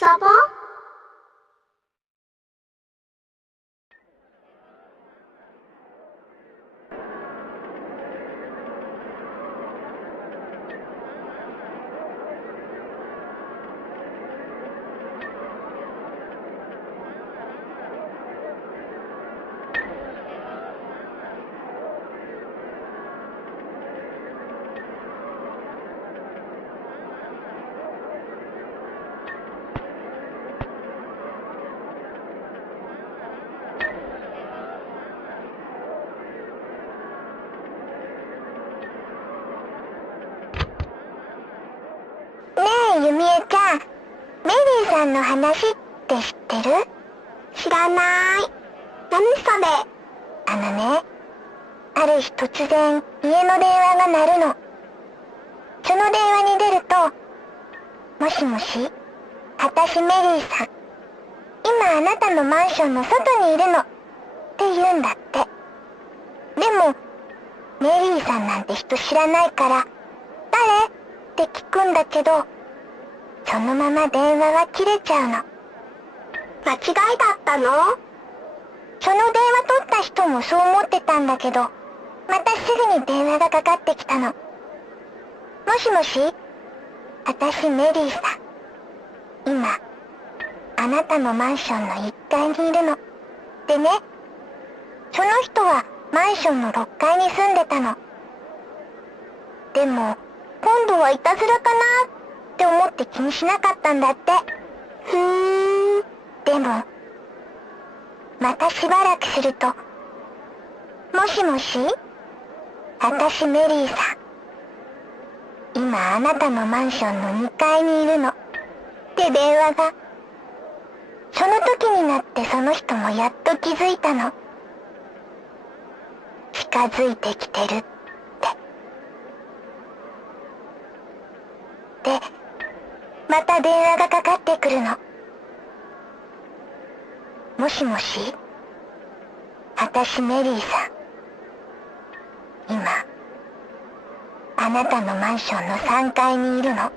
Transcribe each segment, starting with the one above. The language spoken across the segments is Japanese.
遊ぼう。ゆみえちゃん、メリーさんの話って知ってる？知らない。何それ？ある日突然家の電話が鳴るの。その電話に出ると、もしもし、私メリーさん。今あなたのマンションの外にいるの。って言うんだって。でも、メリーさんなんて人知らないから、誰？って聞くんだけど、そのまま電話が切れちゃうの。間違いだったの？その電話取った人もそう思ってたんだけど、またすぐに電話がかかってきたの。もしもし？私メリーさん。今、あなたのマンションの1階にいるの。でね、その人はマンションの6階に住んでたの。でも、今度はいたずらかなって思って気にしなかったんだって。でも、またしばらくすると、もしもし？私メリーさん。今あなたのマンションの2階にいるの。って電話が。その時になってその人もやっと気づいたの。近づいてきてるって。で、また電話がかかってくるの。もしもし？私メリーさん。今、あなたのマンションの3階にいるの。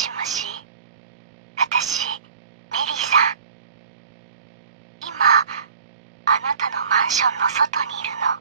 しもし、私、メリーさん。今、あなたのマンションの外にいるの。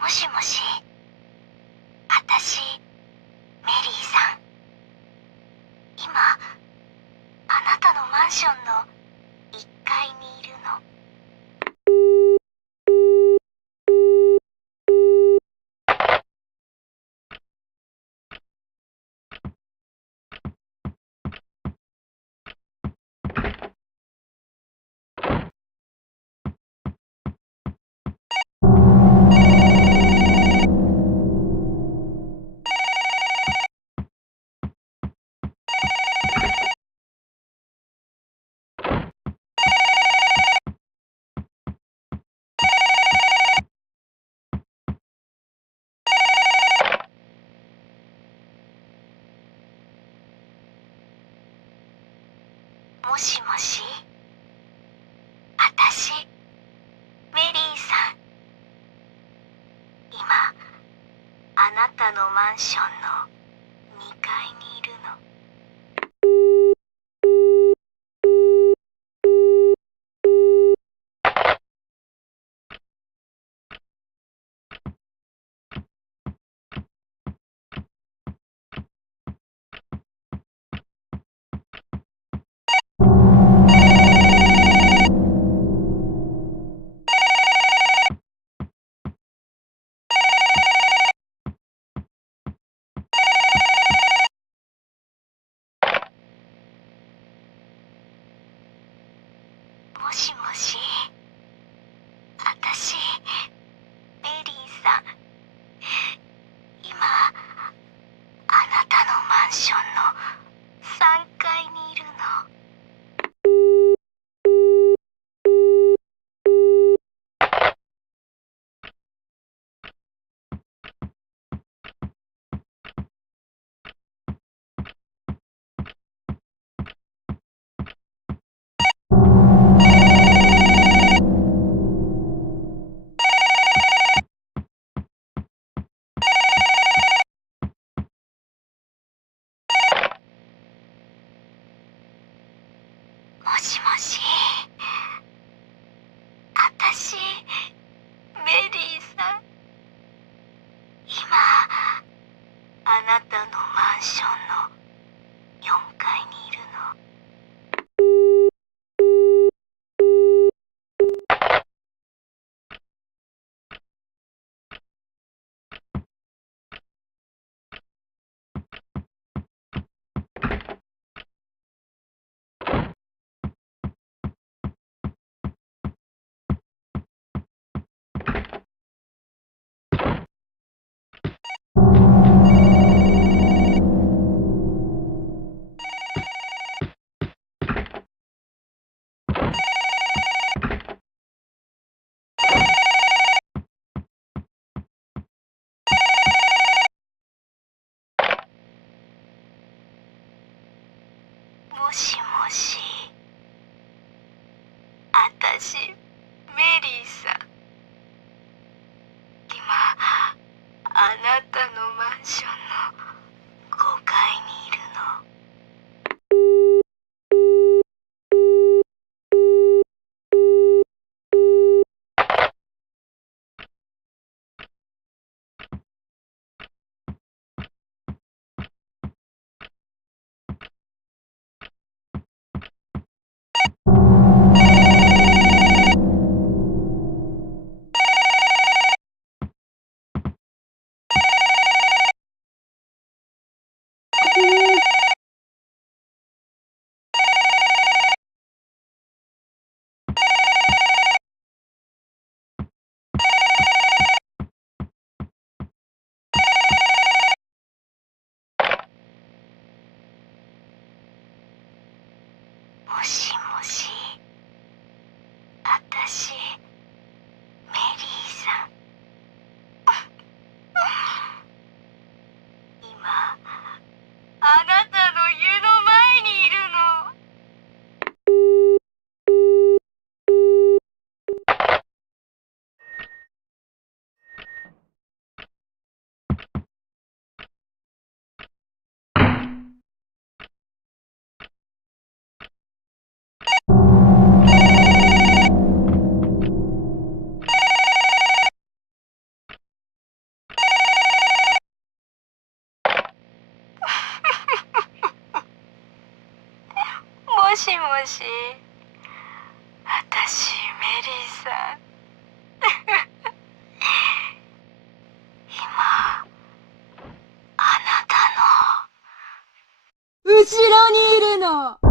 もしもし、私、メリーさん。今、あなたのマンションの1階にいるの。もしもし、私、メリーさん。今、あなたのマンションの2階にいるの。もしもし、私、メリーさん。今、あなたのマンションの3階にいるの。もしもし、私、メリーさん。今、あなたのマンションの4階にいるの。もしもし、私、メリーさん。今、あなたのマンションの5階にいるの。しもし、あたし、メリーさん。今、あなたの家の前にいるの。もしもし、あたし、メリーさん。今、あなたの後ろにいるの。